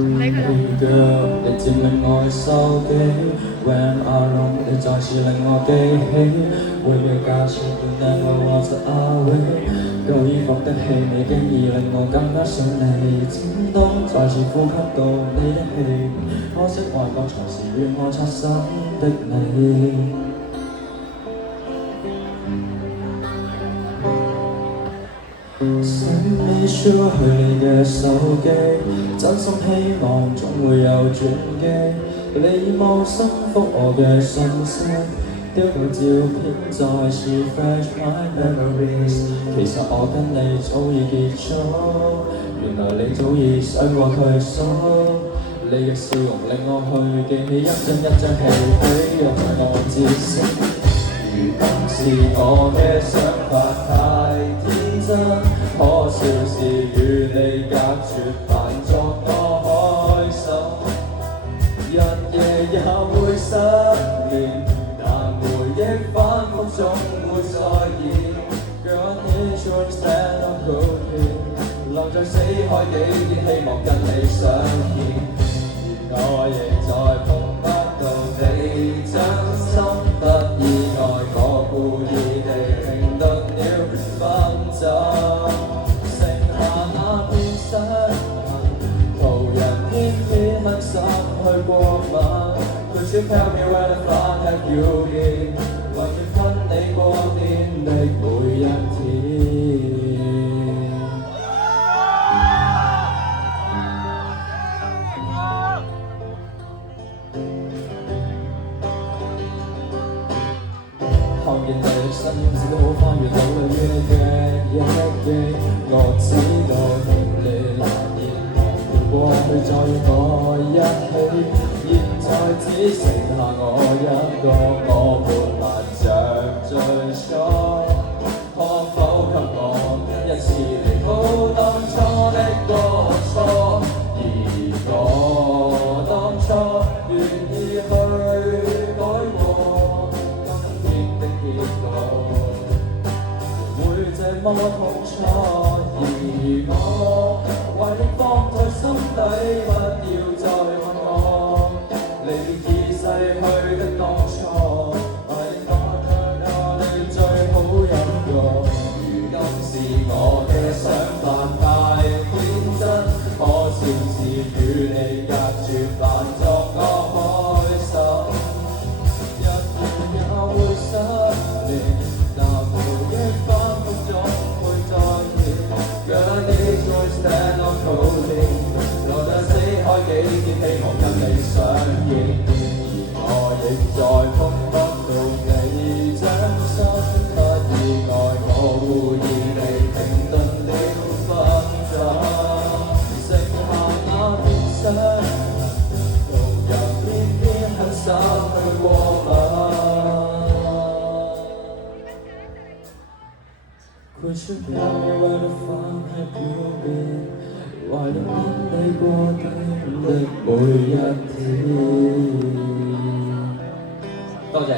Girl，你漸令我收機 ，When I long，你再次令我記起，每秒加速變得我或者away，夠已放得起你，經已令我更加想你，漸當再次呼吸到你的氣，可惜外國才是與我擦身的你。Send me through 去你嘅手機，真心希望總會有轉機。你冇心覆我嘅信息，丟個照片再次 fresh my memories。其實我跟你早已結束，原來你早已想過退縮。你嘅笑容令我去記起一張一張戲飛，讓在我知識。如當時我嘅想法太天真。可笑是與你隔絕，扮作多開心，日夜也會失眠，但回憶反覆總會再現。Girl I need you to stand up cool， 留在死海幾點，希望跟你相見，而我亦再碰不到你真心，不意外我故意地停頓了奔走。Could you tell me where the fun have you been？ 為著跟你過年的每一天。看見你的身影，知道翻閱到了嘅日記，我知道你難言忘掉過去，再與我一起。現在只剩下我一個，我沒難像最初，可否給我一次彌補當初的過錯？而我當初願意去改過，今天的結果會這麼痛楚，而我為你放在心底，不要再問我。你已逝去的當初，為我你最好飲過。如今是我嘅想法太天真，可笑是與你隔絕，扮作我開心，日夜也會失眠，但回憶反覆總會再現。Girl I need you to stand up cool， 留在死海幾點，希望跟你相見，而我亦再碰不到你掌心，不意外我故意地停頓了分針，剩下那片傷痕，路人偏偏很失去過敏。Could you tell me where the fun have you been？ 懷念你過的每一天。多謝。